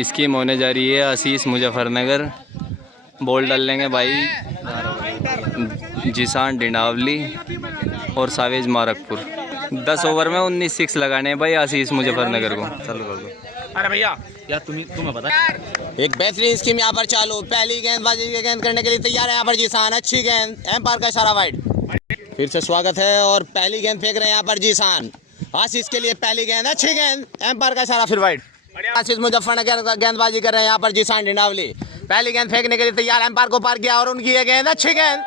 Scheme होने जा रही है। आशीष मुजफ्फरनगर बॉल डाल लेंगे भाई जिसान डिंडावली और सावेज मारकपुर। 10 ओवर में 19 सिक्स लगाने हैं भाई आशीष मुजफ्फरनगर को। चालू कर दो। अरे भैया यार तुम्हें पता एक बेहतरीन स्कीम यहाँ पर चालू। पहली गेंदबाजी के गेंद करने के लिए तैयार है यहाँ पर जीसान। अच्छी गेंद, एम्पायर का इशारा वाइड। फिर से स्वागत है और पहली गेंद फेंक रहे हैं यहाँ पर जीसान। आशीष के लिए पहली गेंद, अच्छी गेंद, एम्पायर का इशारा फिर वाइड। आशीष मुजफ्फरनगर गेंदबाजी कर रहे हैं यहाँ पर जीसान डिंडावली। पहली गेंद फेंकने के लिए तैयार, एम्पायर को पार किया और उनकी ये गेंद, अच्छी गेंद,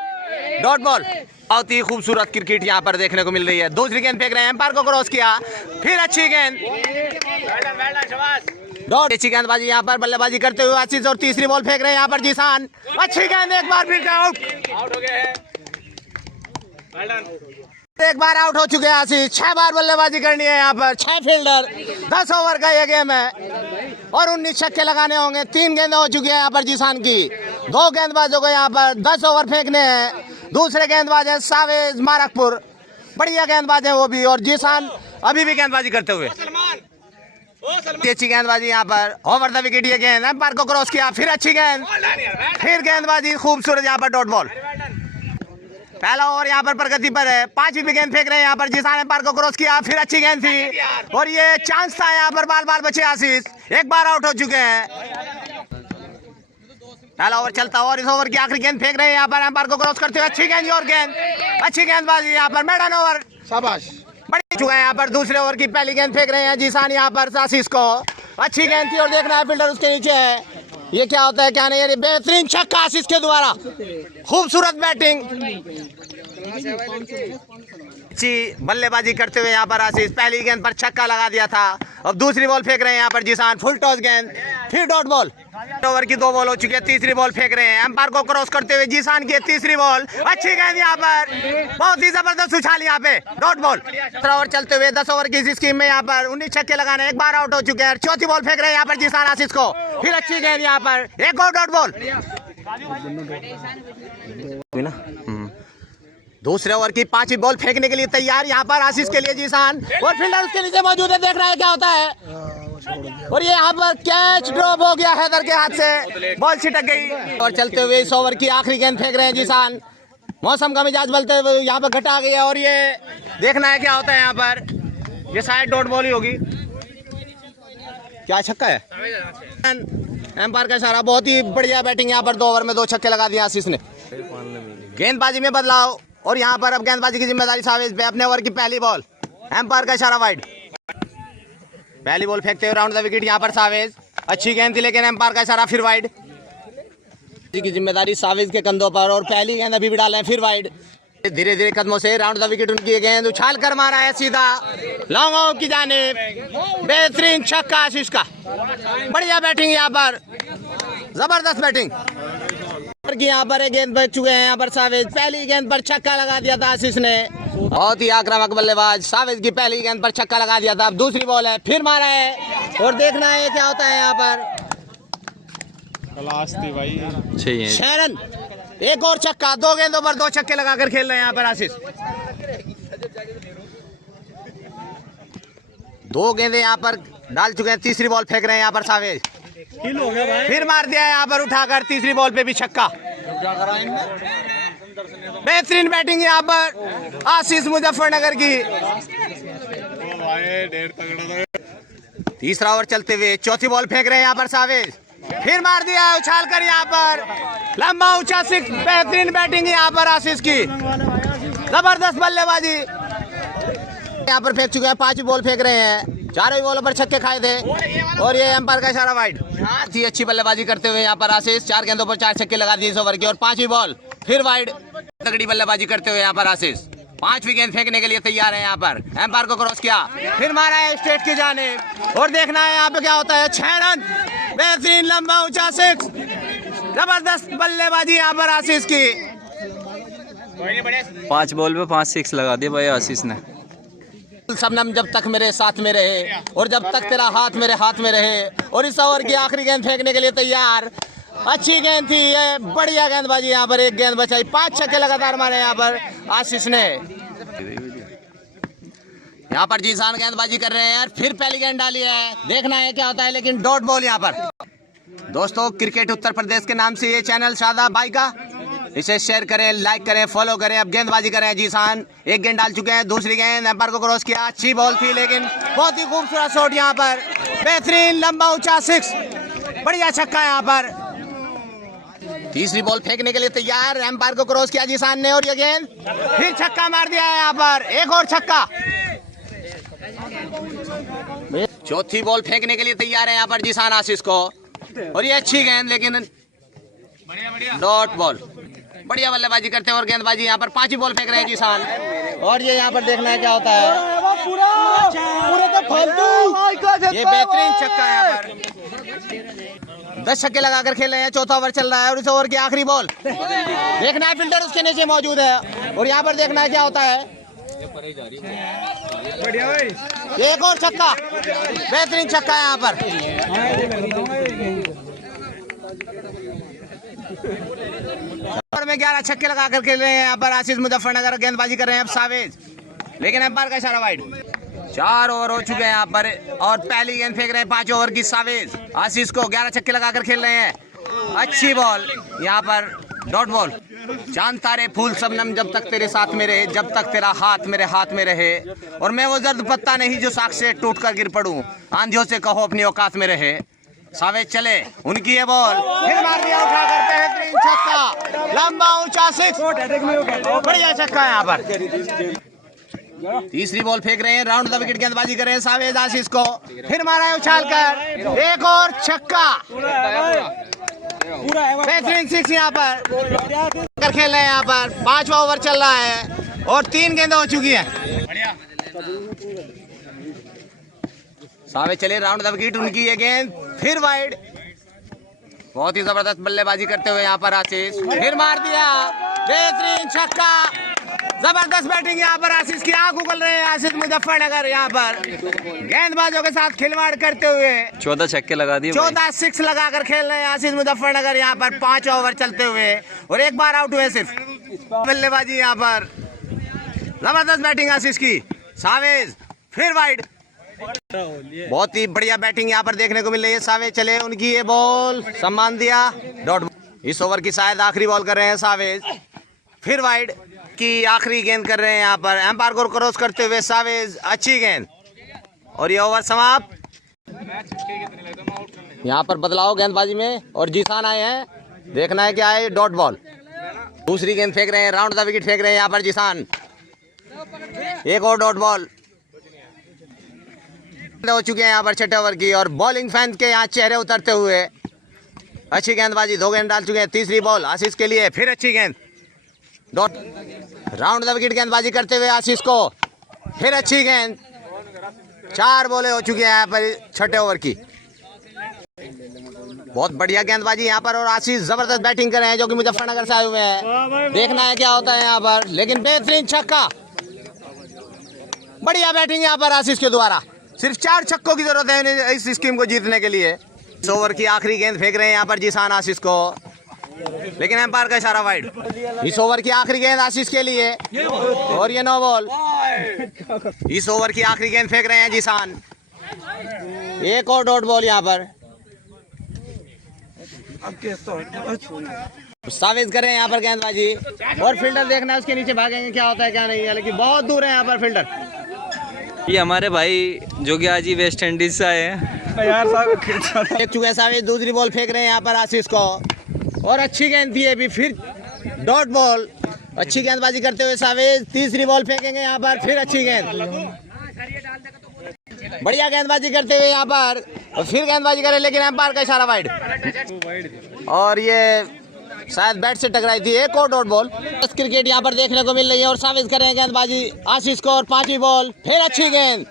डॉट बॉल। बहुत ही खूबसूरत क्रिकेट यहाँ पर देखने को मिल रही है। दूसरी गेंद फेंक रहे हैं, एम्पायर को क्रॉस किया, फिर अच्छी गेंद, डॉट। अच्छी गेंदबाजी यहाँ पर बल्लेबाजी करते हुए आशीष और तीसरी बॉल फेंक रहे हैं यहाँ पर जीसान। अच्छी गेंद, एक बार फिर आउट हो गए हैं। एक बार आउट हो चुके हैं आशीष। 6 बार बल्लेबाजी करनी है यहाँ पर, 6 फील्डर, 10 ओवर का ये गेम है और 19 छक्के लगाने होंगे। 3 गेंदें हो चुकी है यहाँ पर जीसान की। 2 गेंदबाजों को यहाँ पर 10 ओवर फेंकने हैं। दूसरे गेंदबाज है सावेज मारकपुर, बढ़िया गेंदबाज है वो भी, और जीसान अभी भी गेंदबाजी करते हुए। अच्छी गेंदबाजी यहाँ पर, ओवर द विकेट ये गेंद, एम्पायर को क्रॉस किया, फिर अच्छी गेंद, फिर गेंदबाजी खूबसूरत यहाँ पर, डॉट बॉल। पहला ओवर यहाँ पर प्रगति पर है। 5वीं गेंद फेंक रहे हैं यहाँ पर जीसान, एम्पायर को क्रॉस किया, फिर अच्छी गेंद थी और ये चांस था यहाँ पर, बाल बचे आशीष। एक बार आउट हो चुके हैं। पहला ओवर चलता और इस ओवर की आखिरी गेंद फेंक रहे हैं यहाँ पर, एम्पायर को क्रॉस करते हुए, अच्छी गेंद और गेंद, अच्छी गेंदबाजी यहाँ पर, मेडन ओवर, शाबाश, बड़ी चुका है यहाँ पर। दूसरे ओवर की पहली गेंद फेंक रहे हैं जीसान यहाँ पर आशीष को, अच्छी गेंद थी और देखना है फील्डर उसके नीचे है, ये क्या होता है क्या नहीं। ये बेहतरीन छक्का आशीष के द्वारा, खूबसूरत बैटिंग, अच्छी बल्लेबाजी करते हुए यहाँ पर आशीष। पहली गेंद पर छक्का लगा दिया था। अब दूसरी बॉल फेंक रहे हैं यहाँ पर जीसान, फुल टॉस गेंद, फिर डॉट बॉल। ओवर की 2 बॉल हो चुकी है, तीसरी बॉल फेंक रहे हैं, एम्पायर को क्रॉस करते हुए जीसान की तीसरी बॉल, अच्छी गेंद यहाँ पर, बहुत ही जबरदस्त उछाल यहाँ पे, डॉट बॉल। 17 ओवर चलते हुए 10 ओवर की इस स्कीम में यहाँ पर 19 छक्के लगाने, एक बार आउट हो चुके हैं। चौथी बॉल फेंक रहे हैं यहाँ पर जीसान आशीष को, फिर अच्छी गेंद यहाँ पर, एक और डॉट बॉल। दूसरे ओवर की 5वीं बॉल फेंकने के लिए तैयार यहाँ पर आशीष के लिए जीसान, और फील्डर उसके नीचे मौजूद है, देख रहा है क्या होता है, और ये यहाँ पर कैच ड्रॉप हो गया हैदर के हाथ से, बॉल छिटक गई। और चलते हुए इस ओवर की आखिरी गेंद फेंक रहे हैं जीसान। मौसम का मिजाज बदलते हुए यहाँ पर घटा गया और ये देखना है क्या होता है यहाँ पर, ये शायद डॉट बॉल ही होगी, क्या छक्का है। एम्पायर का इशारा, बहुत ही बढ़िया बैटिंग यहाँ पर। 2 ओवर में 2 छक्के लगा दिए आशीष ने। गेंदबाजी में बदलाव और यहाँ पर अब गेंदबाजी की जिम्मेदारी सावेज पे। अपने ओवर की पहली बॉल, एम्पायर का इशारा वाइड। पहली बॉल फेंकते हुए राउंड द विकेट यहाँ पर सावेज, अच्छी गेंद थी लेकिन एम्पायर का इशारा फिर वाइड। की जिम्मेदारी सावेज के कंधों पर और पहली गेंद अभी भी डाले हैं, फिर वाइड। धीरे धीरे कदमों से राउंड द विकेट उनकी गेंद उछाल कर मारा है सीधा लॉन्ग ऑफ की जानिब। बेहतरीन छक्का आशीष का, बढ़िया बैटिंग यहाँ पर, जबरदस्त बैटिंग। यहाँ पर एक गेंद बच चुके हैं यहाँ पर सावेज। पहली गेंद पर छक्का लगा दिया था आशीष ने, बहुत ही आक्रामक बल्लेबाज सावेज की पहली गेंद पर छक्का लगा दिया था। अब दूसरी बॉल है, फिर मारा है और देखना है क्या होता है यहाँ पर। क्लास थी भाई, 6 रन, एक और छक्का। 2 गेंदों पर 2 छक्के लगाकर खेल रहे हैं यहाँ पर आशीष। 2 गेंदे यहाँ पर डाल चुके हैं, तीसरी बॉल फेंक रहे हैं यहाँ पर सावेज, फिर मार दिया है यहाँ पर उठाकर, तीसरी बॉल पे भी छक्का। बेहतरीन बैटिंग यहाँ पर आशीष मुजफ्फरनगर की। तीसरा ओवर चलते हुए चौथी बॉल फेंक रहे हैं यहाँ पर सावेज, फिर मार दिया है उछाल कर यहाँ पर, लंबा ऊंचा सिक्स। बेहतरीन बैटिंग यहाँ पर आशीष की, जबरदस्त बल्लेबाजी। यहाँ पर फेंक चुके हैं, 5 बॉल फेंक रहे हैं, 4 बॉलों पर छक्के खाए थे और ये एम्पायर का इशारा वाइड। अच्छी बल्लेबाजी करते हुए यहाँ पर आशीष, 4 गेंदों पर 4 छक्के लगा दिए इस ओवर की और 5वीं बॉल फिर वाइड। तगड़ी बल्लेबाजी करते हुए यहाँ पर आशीष 5वीं गेंद फेंकने के लिए तैयार है यहाँ पर, एम्पायर को क्रॉस किया, फिर मारा है स्ट्रेट की जानिब और देखना है यहाँ पे क्या होता है। 6 रन, बेहतरीन लंबा ऊंचा सिक्स, जबरदस्त बल्लेबाजी यहाँ पर आशीष की। 5 बॉल पे 5 सिक्स लगा दिए भाई आशीष ने। शबनम जब तक मेरे साथ में रहे और जब तक तेरा हाथ मेरे हाथ में रहे, और इस ओवर की आखिरी गेंद फेंकने के लिए तैयार। अच्छी गेंद थी, ये बढ़िया गेंदबाजी यहाँ पर, एक गेंद बचाई, 5 छक्के लगातार मारे यहाँ पर आशीष ने। यहाँ पर जीसान गेंदबाजी कर रहे हैं यार, फिर पहली गेंद डाली है, देखना है क्या होता है, लेकिन डॉट बॉल यहाँ पर। दोस्तों क्रिकेट उत्तर प्रदेश के नाम से ये चैनल शादाब भाई का, इसे शेयर करें, लाइक करें, फॉलो करें। अब गेंदबाजी करें जीसान, एक गेंद डाल चुके हैं, दूसरी गेंद एम्पायर को क्रॉस किया, अच्छी बॉल थी लेकिन बहुत ही खूबसूरत शॉट यहाँ पर, बेहतरीन लंबा ऊंचा 6, बढ़िया छक्का यहाँ पर। तीसरी बॉल फेंकने के लिए तैयार, एम्पायर को क्रॉस किया जीसान ने और ये गेंद फिर छक्का मार दिया है यहाँ पर, एक और छक्का। चौथी बॉल फेंकने के लिए तैयार है यहाँ पर जीसान आशीष को, और ये अच्छी गेंद लेकिन डॉट बॉल। बढ़िया बल्लेबाजी करते हैं और गेंदबाजी यहाँ पर, 5 बॉल फेंक रहे हैं जीसान, और ये यहाँ पर देखना है क्या होता है। ये बेहतरीन छक्का है यहाँ पर, 10 छक्के लगाकर खेल रहे हैं, चौथा ओवर चल रहा है और इस ओवर की आखिरी बॉल। देखना है फील्डर उसके नीचे मौजूद है, और यहाँ पर देखना है क्या होता है। एक और छक्का, बेहतरीन छक्का है यहाँ पर। में 11 छक्के लगाकर खेल रहे हैं यहाँ पर आशीष मुजफ्फरनगर, गेंदबाजी कर रहे हैं अब सावेज, लेकिन एम्पायर का इशारा वाइड। 4 ओवर हो चुके हैं यहाँ पर और पहली गेंद फेंक रहे हैं 5 ओवर की सावेज आशीष को, 11 छक्के लगाकर खेल रहे हैं, अच्छी बॉल यहाँ पर, डॉट बॉल। चांद तारे फूल शबनम जब तक तेरे साथ में रहे, जब तक तेरा हाथ मेरे हाथ में रहे, और मैं वो जर्द पत्ता नहीं जो साख से टूट कर गिर पड़ूं, आंधियों से कहो अपनी औकात में रहे। सावेज चले, उनकी ये बॉल फिर मार दिया उठाकर, बेहतरीन छक्का, लंबा ऊंचा 6, बढ़िया छक्का यहाँ पर। तीसरी बॉल फेंक रहे हैं, राउंड द विकेट गेंदबाजी कर रहे हैं सावेज आशीष को, फिर मारा है उछाल कर, एक और छक्का, बेहतरीन 6 यहाँ पर खेल रहे हैं यहाँ पर। 5वां ओवर चल रहा है और 3 गेंदें हो चुकी हैं। सावेज चले, राउंड द विकेट, उनकी ये गेंद फिर वाइड, बहुत ही जबरदस्त बल्लेबाजी करते हुए यहाँ पर आशीष, फिर मार दिया, बेहतरीन छक्का, जबरदस्त बैटिंग यहाँ पर आशीष की, आंख उगल रहे हैं आशीष मुजफ्फरनगर यहाँ पर गेंदबाजों के साथ खिलवाड़ करते हुए। 14 छक्के लगा दिए, 14 6 लगाकर खेल रहे हैं आशीष मुजफ्फरनगर यहाँ पर, 5 ओवर चलते हुए और एक बार आउट हुए सिर्फ। बल्लेबाजी यहाँ पर, जबरदस्त बैटिंग आशीष की, सावेज फिर वाइड, बहुत ही बढ़िया बैटिंग यहाँ पर देखने को मिल रही है। सावेज चले, उनकी ये बॉल सम्मान दिया, डॉट। इस ओवर की शायद आखिरी बॉल कर रहे हैं सावेज, फिर वाइड की आखिरी गेंद कर रहे हैं यहाँ पर, एम्पायर को क्रॉस करते हुए सावेज, अच्छी गेंद, और ये ओवर समाप्त। यहाँ पर बदलाव गेंदबाजी में और जीसान आए हैं, देखना है क्या है, डॉट बॉल। दूसरी गेंद फेंक रहे हैं, राउंड द विकेट फेंक रहे हैं यहाँ पर जीसान, एक और डॉट बॉल हो चुके हैं यहाँ पर 6 ओवर की, और बॉलिंग फैंस के यहाँ चेहरे उतरते हुए, अच्छी गेंदबाजी, 2 गेंद डाल चुके हैं। तीसरी बॉल आशीष के लिए, फिर अच्छी गेंद, डॉट। राउंड द विकेट गेंदबाजी करते हुए आशीष को, फिर अच्छी गेंद, 4 बॉलें हो चुकी हैं यहाँ पर 6 ओवर की, बहुत बढ़िया गेंदबाजी यहाँ पर, और आशीष जबरदस्त बैटिंग कर रहे हैं जो कि मुजफ्फरनगर से आए हुए हैं, देखना है क्या होता है यहाँ पर, लेकिन बेहतरीन छक्का, बढ़िया बैटिंग यहाँ पर आशीष के द्वारा। सिर्फ 4 छक्कों की जरूरत है इस स्कीम को जीतने के लिए। इस ओवर की आखिरी गेंद फेंक रहे हैं यहाँ पर जीसान आशीष को, लेकिन एम्पायर का इशारा वाइड। इस ओवर की आखिरी गेंद आशीष के लिए, और ये 9 बॉल। इस ओवर की आखिरी गेंद फेंक रहे हैं जीसान, एक और डॉट बॉल यहाँ पर, सावेज कर रहे हैं यहाँ पर गेंदबाजी, और फील्डर देखना है उसके नीचे भागेंगे क्या होता है क्या नहीं है, लेकिन बहुत दूर है यहाँ पर फील्डर। ये हमारे भाई जो कि आज ही वेस्ट इंडीज से आए हैं यार, फेंक चुके हैं सावेज, दूसरी बॉल फेंक रहे हैं यहाँ पर आशीष को, और अच्छी गेंद थी अभी, फिर डॉट बॉल, अच्छी गेंदबाजी करते हुए सावेज, तीसरी बॉल फेंकेंगे यहाँ पर, फिर अच्छी गेंद, बढ़िया गेंदबाजी करते हुए यहाँ पर, और फिर गेंदबाजी करे, लेकिन एम्पायर का इशारा वाइड, और ये शायद बैट से टकराई थी, एक और डॉट बॉल। क्रिकेट यहाँ पर देखने को मिल रही है, और सावेज कर रहे हैं गेंदबाजी आशीष को, और 5वीं बॉल, फिर अच्छी गेंद,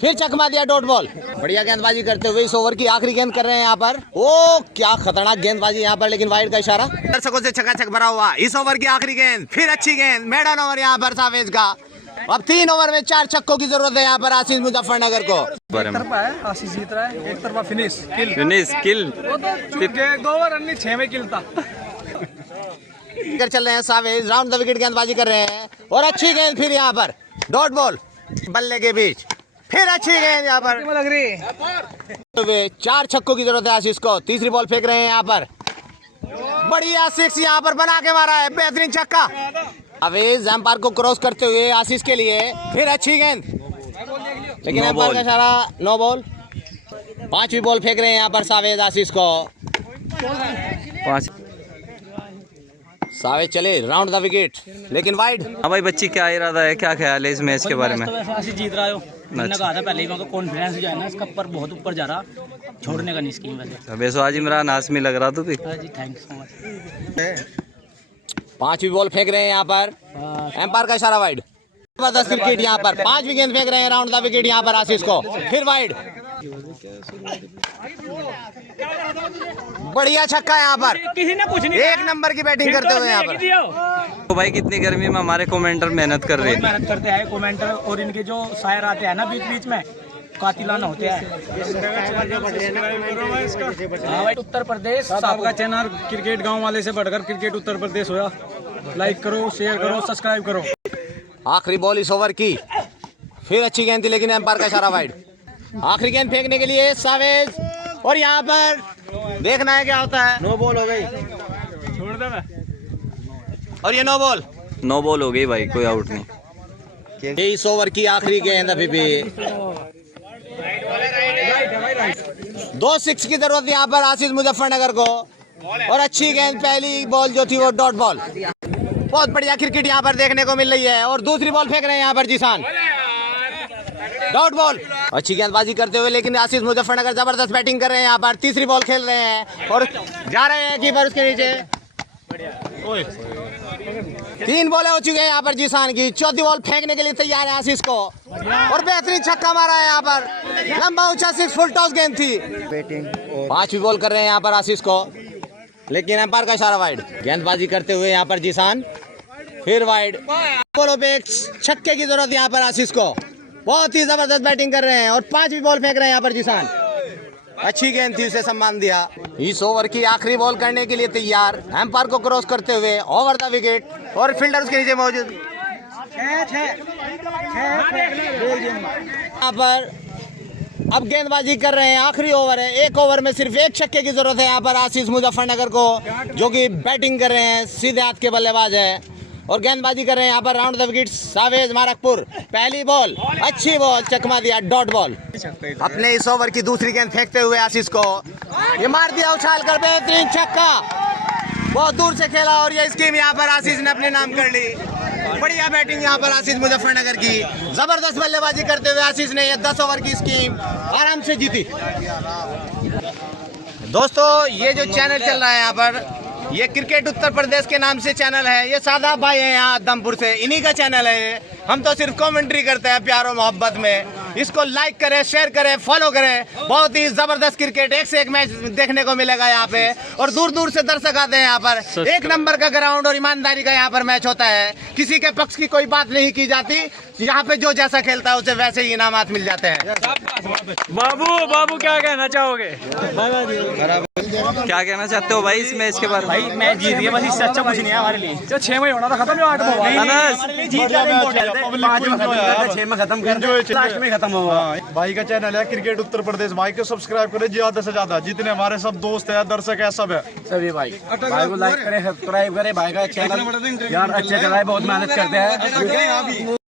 फिर चकमा दिया, डॉट बॉल। बढ़िया गेंदबाजी करते हुए इस ओवर की आखिरी गेंद कर रहे हैं यहाँ पर, ओ क्या खतरनाक गेंदबाजी यहाँ पर, लेकिन वाइड का इशारा, दर्शकों से चकाचक भरा हुआ। इस ओवर की आखिरी गेंद, फिर अच्छी गेंद, मेडन ओवर यहाँ पर सावेज का। अब 3 ओवर में 4 छक्कों की जरूरत है यहाँ पर आशीष मुजफ्फरनगर को। एक तरफा है, आशीष जीत रहा है, एक तरफा फिनिश किल 2 ओवर रन 6 में किल था। चल रहे हैं सावेज, राउंड द विकेट गेंदबाजी कर रहे हैं, और अच्छी गेंद फिर यहाँ पर, डॉट बॉल, बल्ले के बीच फिर अच्छी गेंद यहाँ पर लग रही वे 4 छक्कों की जरूरत है आशीष को। तीसरी बॉल फेंक रहे हैं यहाँ पर, बढ़िया 6 यहाँ पर बना के मारा है, बेहतरीन छक्का। अवेज एम्पायर को क्रॉस करते हुए आशीष के लिए फिर अच्छी गेंद, लेकिन No एम्पायर ball। का इशारा नो बॉल। 5वीं बॉल फेंक रहे हैं यहाँ पर सावेद आशीष को। 5। सावेद चले राउंड द विकेट, लेकिन वाइड। हाँ भाई, बच्ची क्या इरादा है, क्या ख्याल है इस मैच के बारे में? तो वैसे आशीष जीत रहा हो, मैंने अच्छा। कहा था पहले ही, मगर कॉन्फिडेंस जो है ना इसका ऊपर बहुत ऊपर जा रहा, छोड़ने का नहीं स्कीम वैसे। वैसे आज इमरान हाशमी लग रहा तू भी। हाँ जी, थैंक यू सो मच। 5वीं बॉल फेंक रहे हैं यहाँ पर, एम्पायर का इशारा वाइड। जबरदस्त क्रिकेट यहाँ पर, 5वीं गेंद फेंक रहे हैं राउंड द विकेट यहाँ पर आशीष को, फिर वाइड। बढ़िया छक्का यहाँ पर, किसी ने कुछ नहीं 1 नंबर की बैटिंग करते हुए यहाँ पर। तो भाई कितनी गर्मी में हमारे कमेंटर मेहनत कर रहे हैं। मेहनत करते हैं कमेंटर, और इनके जो शायर आते हैं ना बीच बीच में, कातिलाना होते हैं। हाँ भाई, उत्तर प्रदेश आपका चैनल क्रिकेट गांव वाले से बढ़कर क्रिकेट उत्तर प्रदेश होया। लाइक करो, शेयर करो, सब्सक्राइब करो। आखिरी बॉल इस ओवर की, फिर अच्छी गेंद थी, लेकिन एम्पायर का इशारा वाइड। आखिरी गेंद फेंकने के लिए सावेज, और यहाँ पर देखना है क्या होता है। नो बॉल हो गई, छोड़ दे मैं। और ये नो बॉल। 9 बॉल हो गई भाई, कोई आउट नहीं। ये इस ओवर की आखिरी गेंद अभी भी। 2 6 की जरूरत यहाँ पर आशीष मुजफ्फरनगर को, और अच्छी गेंद, पहली बॉल जो थी वो डॉट बॉल। बहुत बढ़िया क्रिकेट यहाँ पर देखने को मिल रही है, और दूसरी बॉल फेंक रहे हैं यहाँ पर जीसान, डॉट बॉल। अच्छी गेंदबाजी करते हुए, लेकिन आशीष मुजफ्फरनगर जबरदस्त बैटिंग कर रहे हैं यहाँ पर। तीसरी बॉल खेल रहे हैं और जा रहे हैं कीपर उसके नीचे। 3 बॉलें हो चुकी हैं यहाँ पर जीसान की। 4थी बॉल फेंकने के लिए तैयार है आशीष को, और बेहतरीन छक्का मारा है यहाँ पर, लंबा ऊंचा 6 फुल टॉस गेंद थी। 5वीं बॉल कर रहे हैं यहाँ पर आशीष को, लेकिन एम्पायर का इशारा वाइड। गेंदबाजी करते हुए यहाँ पर जीसान, फिर वाइड। बॉलों पे 1 छक्के की जरूरत यहाँ पर आशीष को, बहुत ही जबरदस्त बैटिंग कर रहे हैं, और 5वीं बॉल फेंक रहे हैं यहाँ पर जीसान। अच्छी गेंद थी, उसे सम्मान दिया। इस ओवर की आखिरी बॉल करने के लिए तैयार, एम्पायर को क्रॉस करते हुए ओवर द विकेट, और फील्डर उसके नीचे मौजूद। यहाँ पर अब गेंदबाजी कर रहे हैं, आखिरी ओवर है। 1 ओवर में सिर्फ 1 छक्के की जरूरत है यहाँ पर आशीष मुजफ्फरनगर को, जो कि बैटिंग कर रहे हैं, सीधे हाथ के बल्लेबाज है, और गेंदबाजी कर रहे हैं यहाँ पर राउंड द विकेट सावेज मारकपुर। पहली बॉल अच्छी बॉल, चकमा दिया, डॉट बॉल। अपने इस ओवर की दूसरी गेंद फेंकते हुए आशीष को, ये मार दिया उछाल कर, बेहतरीन छक्का, बहुत दूर से खेला, और ये स्कीम यहाँ पर आशीष ने अपने नाम कर ली। बढ़िया बैटिंग यहाँ पर आशीष मुजफ्फरनगर की, जबरदस्त बल्लेबाजी करते हुए आशीष ने ये 10 ओवर की स्कीम आराम से जीती। दोस्तों, ये जो चैनल चल रहा है यहाँ पर, ये क्रिकेट उत्तर प्रदेश के नाम से चैनल है। ये सादा भाई हैं यहाँ दमपुर से, इन्हीं का चैनल है ये। हम तो सिर्फ कमेंट्री करते हैं प्यार और मोहब्बत में। इसको लाइक करें, शेयर करें, फॉलो करें। बहुत ही जबरदस्त क्रिकेट, एक से एक मैच देखने को मिलेगा यहाँ पे, और दूर दूर से दर्शक आते हैं यहाँ पर। 1 नंबर का ग्राउंड और ईमानदारी का यहाँ पर मैच होता है। किसी के पक्ष की कोई बात नहीं की जाती। यहाँ पे जो जैसा खेलता है उसे वैसे ही इनामात मिल जाते हैं। बाबू क्या कहना चाहोगे? क्या कहना चाहते हो भाई इस मैच के बारे में? भाई मैच जीत गए, बस इससे अच्छा कुछ नहीं है हमारे लिए। जो 6 में होना था खत्म, जो 8 में हुआ। लास्ट में खत्म हुआ। भाई का चैनल है क्रिकेट उत्तर प्रदेश, भाई को सब्सक्राइब करें ज्यादा से ज्यादा, जितने हमारे सब दोस्त हैं, दर्शक है, सब है। सभी भाई को लाइक करें, सब्सक्राइब करें। भाई का चैनल यार अच्छे चल रहा है, बहुत मेहनत करते हैं।